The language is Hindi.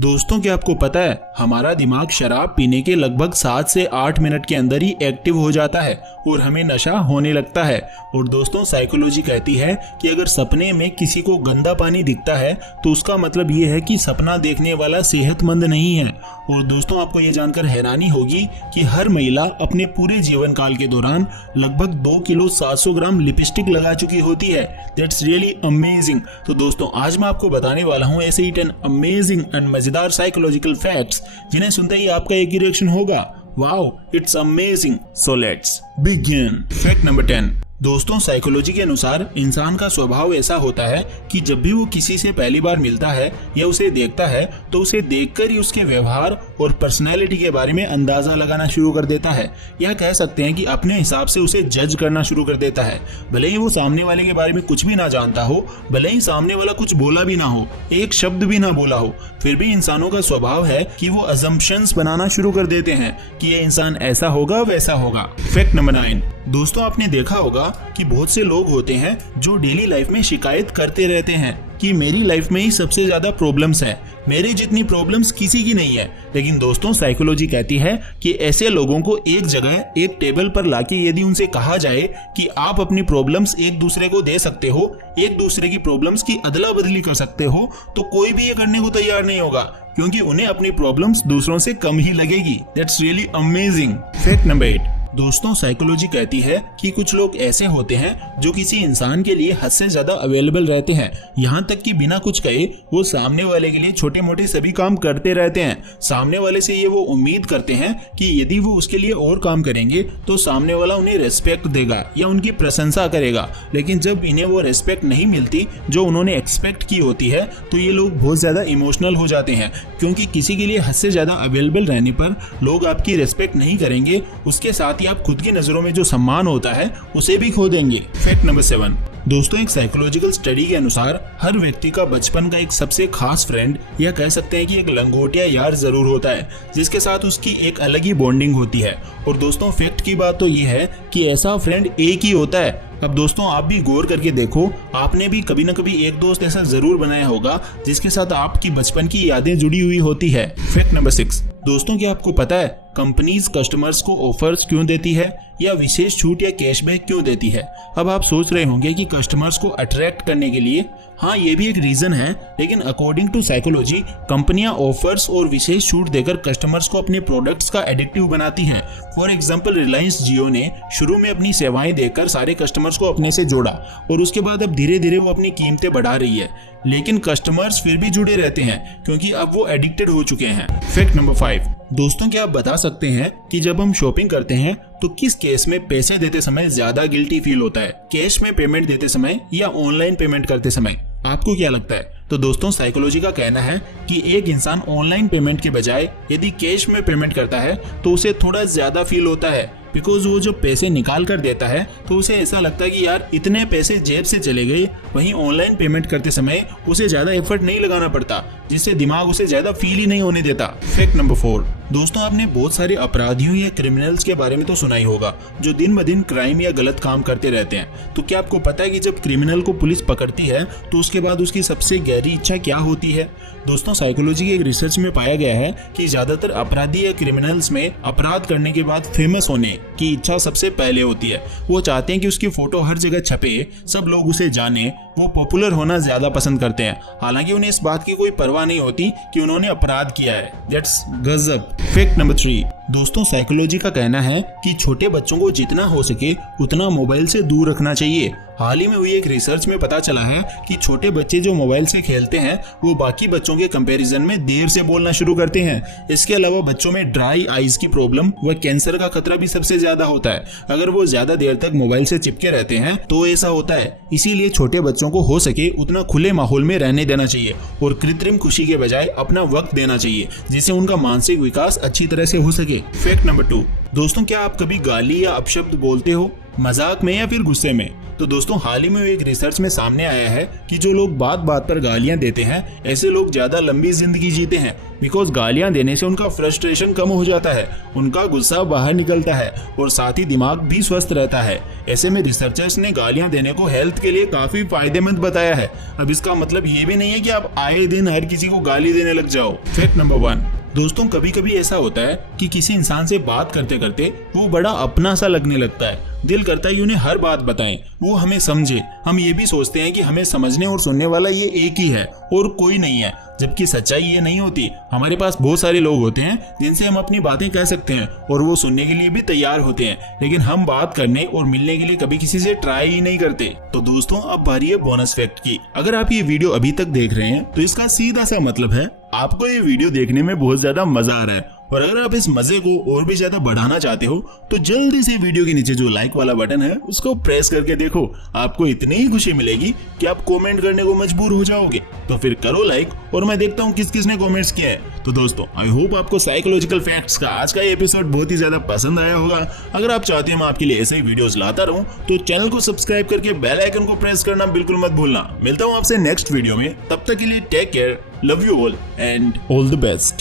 दोस्तों क्या आपको पता है हमारा दिमाग शराब पीने के लगभग 7 से 8 मिनट के अंदर ही एक्टिव हो जाता है और हमें नशा होने लगता है। और दोस्तों साइकोलॉजी कहती है कि अगर सपने में किसी को गंदा पानी दिखता है तो उसका मतलब ये है कि सपना देखने वाला सेहतमंद नहीं है। और दोस्तों आपको ये जानकर हैरानी होगी कि हर महिला अपने पूरे जीवन काल के दौरान लगभग 2 किलो 700 ग्राम लिपस्टिक लगा चुकी होती है। That's really amazing. तो दोस्तों आज मैं आपको बताने वाला हूँ ऐसे ही 10 अमेजिंग एंड मजेदार साइकोलॉजिकल फैक्ट्स जिन्हें सुनते ही आपका एक ही रिएक्शन होगा, wow it's amazing. So let's begin. Fact number 10। दोस्तों साइकोलॉजी के अनुसार इंसान का स्वभाव ऐसा होता है कि जब भी वो किसी से पहली बार मिलता है या उसे देखता है तो उसे देखकर ही उसके व्यवहार और पर्सनैलिटी के बारे में अंदाजा लगाना शुरू कर देता है, या कह सकते हैं कि अपने हिसाब से उसे जज करना शुरू कर देता है। भले ही वो सामने वाले के बारे में कुछ भी ना जानता हो, भले ही सामने वाला कुछ बोला भी ना हो, एक शब्द भी ना बोला हो, फिर भी इंसानों का स्वभाव है कि वो अजम्पशंस बनाना शुरू कर देते हैं कि ये इंसान ऐसा होगा वैसा होगा। Fact number 9। दोस्तों आपने देखा होगा कि बहुत से लोग होते हैं जो डेली लाइफ में शिकायत करते रहते हैं कि मेरी लाइफ में ही सबसे ज्यादा प्रॉब्लम्स है, मेरी जितनी प्रॉब्लम्स किसी की नहीं है। लेकिन दोस्तों साइकोलॉजी कहती है कि ऐसे लोगों को एक जगह एक टेबल पर लाके यदि उनसे कहा जाए कि आप अपनी प्रॉब्लम्स एक दूसरे को दे सकते हो, एक दूसरे की प्रॉब्लम्स की अदला बदली कर सकते हो, तो कोई भी ये करने को तैयार नहीं होगा क्योंकि उन्हें अपनी प्रॉब्लम्स दूसरों से कम ही लगेगी। That's really amazing. Fact number 8। दोस्तों साइकोलॉजी कहती है कि कुछ लोग ऐसे होते हैं जो किसी इंसान के लिए हद से ज्यादा अवेलेबल रहते हैं, यहाँ तक कि बिना कुछ कहे वो सामने वाले के लिए छोटे मोटे सभी काम करते रहते हैं। सामने वाले से ये वो उम्मीद करते हैं कि यदि वो उसके लिए और काम करेंगे तो सामने वाला उन्हें रेस्पेक्ट देगा या उनकी प्रशंसा करेगा। लेकिन जब इन्हें वो रेस्पेक्ट नहीं मिलती जो उन्होंने एक्सपेक्ट की होती है तो ये लोग बहुत ज्यादा इमोशनल हो जाते हैं, क्योंकि किसी के लिए हद से ज्यादा अवेलेबल रहने पर लोग आपकी रेस्पेक्ट नहीं करेंगे, उसके साथ आप खुद की नजरों में जो सम्मान होता है उसे भी खो देंगे। Fact number 7। दोस्तों एक साइकोलॉजिकल स्टडी के अनुसार हर व्यक्ति का बचपन का एक सबसे खास फ्रेंड या कह सकते हैं कि एक लंगोटिया यार जरूर होता है जिसके साथ उसकी एक अलग ही बॉन्डिंग होती है। और दोस्तों फैक्ट की बात तो ये है कि ऐसा फ्रेंड एक ही होता है। अब दोस्तों आप भी गौर करके देखो, आपने भी कभी न कभी एक दोस्त ऐसा जरूर बनाया होगा जिसके साथ आपकी बचपन की यादें जुड़ी हुई होती है। Fact number 6। दोस्तों क्या आपको पता है कंपनीज कस्टमर्स को ऑफर्स क्यों देती है या विशेष छूट या कैशबैक क्यों देती है? अब आप सोच रहे होंगे कि कस्टमर्स को अट्रैक्ट करने के लिए। हाँ ये भी एक रीजन है, लेकिन अकॉर्डिंग टू साइकोलॉजी कंपनियां ऑफर्स और विशेष छूट देकर कस्टमर्स को अपने प्रोडक्ट्स का एडिक्टिव बनाती हैं। फॉर एग्जांपल रिलायंस जियो ने शुरू में अपनी सेवाएं देकर सारे कस्टमर्स को अपने से जोड़ा और उसके बाद अब धीरे धीरे वो अपनी कीमतें बढ़ा रही है, लेकिन कस्टमर्स फिर भी जुड़े रहते हैं क्योंकि अब वो एडिक्टेड हो चुके हैं। Fact number 5। दोस्तों क्या आप बता सकते हैं कि जब हम शॉपिंग करते हैं तो किस केस में पैसे देते समय ज्यादा गिल्टी फील होता है, कैश में पेमेंट देते समय या ऑनलाइन पेमेंट करते समय? आपको क्या लगता है? तो दोस्तों साइकोलॉजी का कहना है कि एक इंसान ऑनलाइन पेमेंट के बजाय यदि कैश में पेमेंट करता है तो उसे थोड़ा ज्यादा फील होता है, बिकॉज वो जब पैसे निकाल कर देता है तो उसे ऐसा लगता है कि यार इतने पैसे जेब से चले गए। वहीं ऑनलाइन पेमेंट करते समय उसे ज्यादा एफर्ट नहीं लगाना पड़ता, जिससे दिमाग उसे ज्यादा फील ही नहीं होने देता। Fact number 4। दोस्तों आपने बहुत सारे अपराधियों या क्रिमिनल्स के बारे में तो सुना ही होगा जो दिन ब दिन क्राइम या गलत काम करते रहते हैं। तो क्या आपको पता है कि जब क्रिमिनल को पुलिस पकड़ती है तो उसके बाद उसकी सबसे गहरी इच्छा क्या होती है? दोस्तों साइकोलॉजी के एक रिसर्च में पाया गया है कि ज्यादातर अपराधी या क्रिमिनल्स में अपराध करने के बाद फेमस होने की इच्छा सबसे पहले होती है। वो चाहते हैं कि उसकी फोटो हर जगह छपे, सब लोग उसे जाने, वो पॉपुलर होना ज्यादा पसंद करते हैं, हालांकि उन्हें इस बात की कोई परवाह नहीं होती कि उन्होंने अपराध किया है। दैट्स गजब। Fact number 3। दोस्तों साइकोलॉजी का कहना है कि छोटे बच्चों को जितना हो सके उतना मोबाइल से दूर रखना चाहिए। हाल ही में हुई एक रिसर्च में पता चला है कि छोटे बच्चे जो मोबाइल से खेलते हैं वो बाकी बच्चों के कंपैरिजन में देर से बोलना शुरू करते हैं। इसके अलावा बच्चों में ड्राई आईज की प्रॉब्लम व कैंसर का खतरा भी सबसे ज्यादा होता है अगर वो ज्यादा देर तक मोबाइल से चिपके रहते हैं तो ऐसा होता है। इसीलिए छोटे बच्चों को हो सके उतना खुले माहौल में रहने देना चाहिए और कृत्रिम खुशी के बजाय अपना वक्त देना चाहिए जिससे उनका मानसिक विकास अच्छी तरह से हो सके। Fact number 2। दोस्तों क्या आप कभी गाली या अपशब्द बोलते हो, मजाक में या फिर गुस्से में? तो दोस्तों हाल ही में एक रिसर्च में सामने आया है कि जो लोग बात बात पर गालियां देते हैं ऐसे लोग ज्यादा लंबी जिंदगी जीते हैं, बिकॉज गालियां देने से उनका फ्रस्ट्रेशन कम हो जाता है, उनका गुस्सा बाहर निकलता है और साथ ही दिमाग भी स्वस्थ रहता है। ऐसे में रिसर्चर्स ने गालियां देने को हेल्थ के लिए काफी फायदेमंद बताया है। अब इसका मतलब ये भी नहीं है कि आप आए दिन हर किसी को गाली देने लग जाओ। फैक्ट नंबर 1, दोस्तों कभी कभी ऐसा होता है कि किसी इंसान से बात करते करते वो बड़ा अपना सा लगने लगता है। दिल करता है कि उन्हें हर बात बताएं, वो हमें समझे। हम ये भी सोचते हैं कि हमें समझने और सुनने वाला ये एक ही है और कोई नहीं है, जबकि सच्चाई ये नहीं होती। हमारे पास बहुत सारे लोग होते हैं जिनसे हम अपनी बातें कह सकते हैं और वो सुनने के लिए भी तैयार होते हैं, लेकिन हम बात करने और मिलने के लिए कभी किसी से ट्राई ही नहीं करते। तो दोस्तों अब बारी है बोनस फैक्ट की। अगर आप ये वीडियो अभी तक देख रहे हैं तो इसका सीधा सा मतलब है आपको ये वीडियो देखने में बहुत ज्यादा मजा आ रहा है, और अगर आप इस मजे को और भी ज्यादा बढ़ाना चाहते हो तो जल्दी से वीडियो के नीचे जो लाइक वाला बटन है उसको प्रेस करके देखो। आपको इतनी ही खुशी मिलेगी कि आप कमेंट करने को मजबूर हो जाओगे। तो फिर करो लाइक और मैं देखता हूँ किस किस ने कमेंट्स किया है। तो दोस्तों आई होप आपको साइकोलॉजिकल फैक्ट्स का आज का एपिसोड बहुत ही ज्यादा पसंद आया होगा। अगर आप चाहते हैं मैं आपके लिए ऐसे ही वीडियोस लाता रहूं तो चैनल को सब्सक्राइब करके बेल आइकन को प्रेस करना बिल्कुल मत भूलना। मिलता हूँ आपसे नेक्स्ट वीडियो में, तब तक के लिए take care, love you all and all the best.